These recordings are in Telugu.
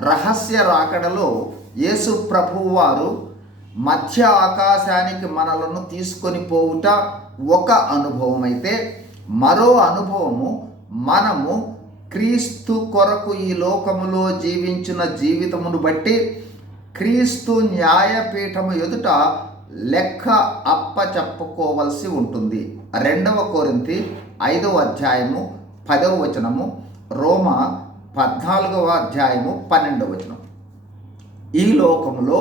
రహస్య రాకడలో యేసు ప్రభువు వారు మధ్య ఆకాశానికి మనలను తీసుకొని పోవుట ఒక అనుభవం అయితే మరో అనుభవము మనము క్రీస్తు కొరకు ఈ లోకములో జీవించిన జీవితమును బట్టి క్రీస్తు న్యాయపీఠము ఎదుట లెక్క అప్ప చెప్పుకోవలసి ఉంటుంది. రెండవ కోరింతి ఐదవ అధ్యాయము పదవ వచనము రోమ పద్నాలుగవ అధ్యాయము పన్నెండవ వచనం. ఈ లోకంలో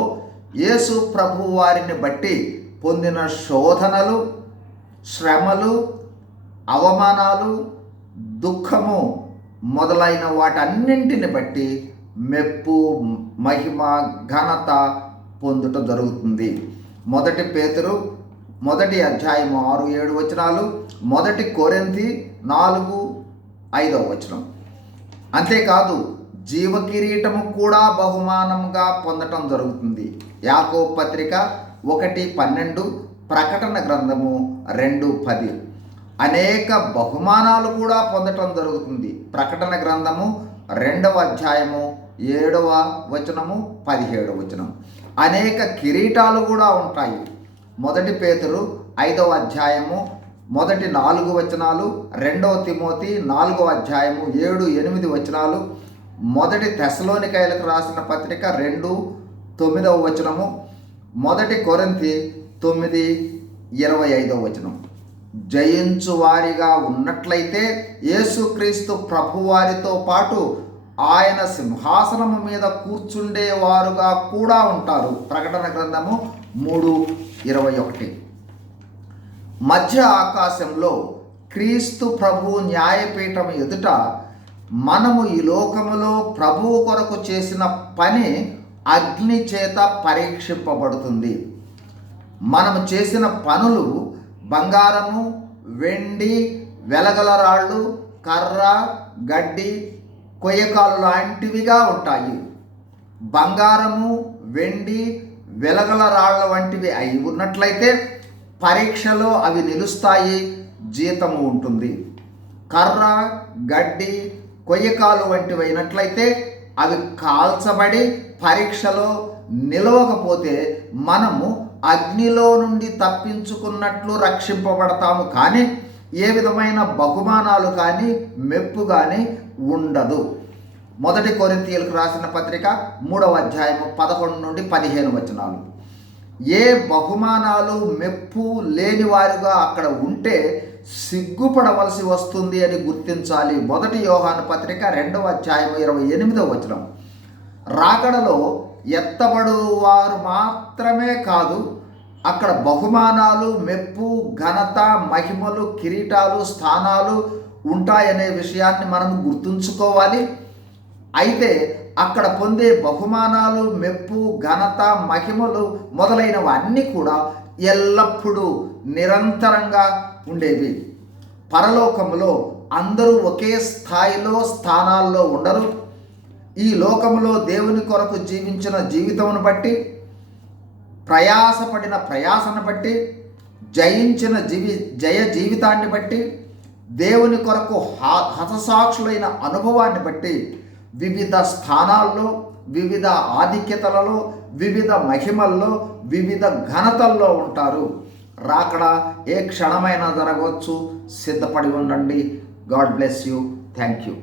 యేసు ప్రభు వారిని బట్టి పొందిన శోధనలు శ్రమలు అవమానాలు దుఃఖము మొదలైన వాటన్నింటిని బట్టి మెప్పు మహిమ ఘనత పొందుట జరుగుతుంది. మొదటి పేతురు మొదటి అధ్యాయము ఆరు ఏడు వచనాలు మొదటి కొరింతి నాలుగు ఐదవ వచనం. అంతేకాదు జీవ కిరీటము కూడా బహుమానంగా పొందటం జరుగుతుంది. యాకో పత్రిక ఒకటి పన్నెండు ప్రకటన గ్రంథము రెండు పది. అనేక బహుమానాలు కూడా పొందటం జరుగుతుంది. ప్రకటన గ్రంథము రెండవ అధ్యాయము ఏడవ వచనము పదిహేడవ వచనం అనేక కిరీటాలు కూడా ఉంటాయి. మొదటి పేతురు ఐదవ అధ్యాయము మొదటి నాలుగు వచనాలు రెండవ తిమోతి నాలుగవ అధ్యాయము ఏడు ఎనిమిది వచనాలు. మొదటి తెసలోనికాయలకు రాసిన పత్రిక రెండు తొమ్మిదవ వచనము. మొదటి కొరంతి తొమ్మిది ఇరవై ఐదవ వచనం. జయించు వారిగా ఉన్నట్లయితే యేసుక్రీస్తు ప్రభువారితో పాటు ఆయన సింహాసనము మీద కూర్చుండేవారుగా కూడా ఉంటారు. ప్రకటన గ్రంథము మూడు ఇరవై ఒకటి. మధ్య ఆకాశంలో క్రీస్తు ప్రభు న్యాయపీఠం ఎదుట మనము ఈ లోకములో ప్రభువు కొరకు చేసిన పని అగ్ని చేత పరీక్షింపబడుతుంది. మనము చేసిన పనులు బంగారము వెండి వెలగల రాళ్ళు కర్ర గడ్డి కొయ్యకాలు లాంటివిగా ఉంటాయి. బంగారము వెండి వెలగల రాళ్ళ వంటివి అయి ఉన్నట్లయితే పరీక్షలో అవి నిలుస్తాయి జీతము ఉంటుంది. కర్ర గడ్డి కొయ్యకాలు వంటివి అయినట్లయితే అవి కాల్చబడి పరీక్షలో నిలవకపోతే మనము అగ్నిలో నుండి తప్పించుకున్నట్లు రక్షింపబడతాము. కానీ ఏ విధమైన బహుమానాలు కానీ మెప్పు కానీ ఉండదు. మొదటి కొరింతీయులకు రాసిన పత్రిక మూడవ అధ్యాయము పదకొండు నుండి పదిహేను వచనాలు. ఏ బహుమానాలు మెప్పు లేని వారుగా అక్కడ ఉంటే సిగ్గుపడవలసి వస్తుంది అని గుర్తించాలి. మొదటి యోహాను పత్రిక రెండవ అధ్యాయం ఇరవై ఎనిమిదవ వచనం. రాకడలో ఎత్తబడు వారు మాత్రమే కాదు అక్కడ బహుమానాలు మెప్పు ఘనత మహిమలు కిరీటాలు స్థానాలు ఉంటాయనే విషయాన్ని మనం గుర్తుంచుకోవాలి. అయితే అక్కడ పొందే బహుమానాలు మెప్పు ఘనత మహిమలు మొదలైనవన్నీ కూడా ఎల్లప్పుడూ నిరంతరంగా ఉండేవి. పరలోకంలో అందరూ ఒకే స్థాయిలో స్థానాల్లో ఉండరు. ఈ లోకంలో దేవుని కొరకు జీవించిన జీవితమును బట్టి ప్రయాసపడిన ప్రయాసను బట్టి జయించిన జీవి జయ జీవితాన్ని బట్టి దేవుని కొరకు హ- హతసాక్షులైన అనుభవాన్ని బట్టి వివిధ స్థానాల్లో వివిధ ఆధిక్యతలలో వివిధ మహిమల్లో వివిధ ఘనతల్లో ఉంటారు. రాకడ ఏ క్షణమైనా జరగవచ్చు. సిద్ధపడి ఉండండి. God bless you. Thank you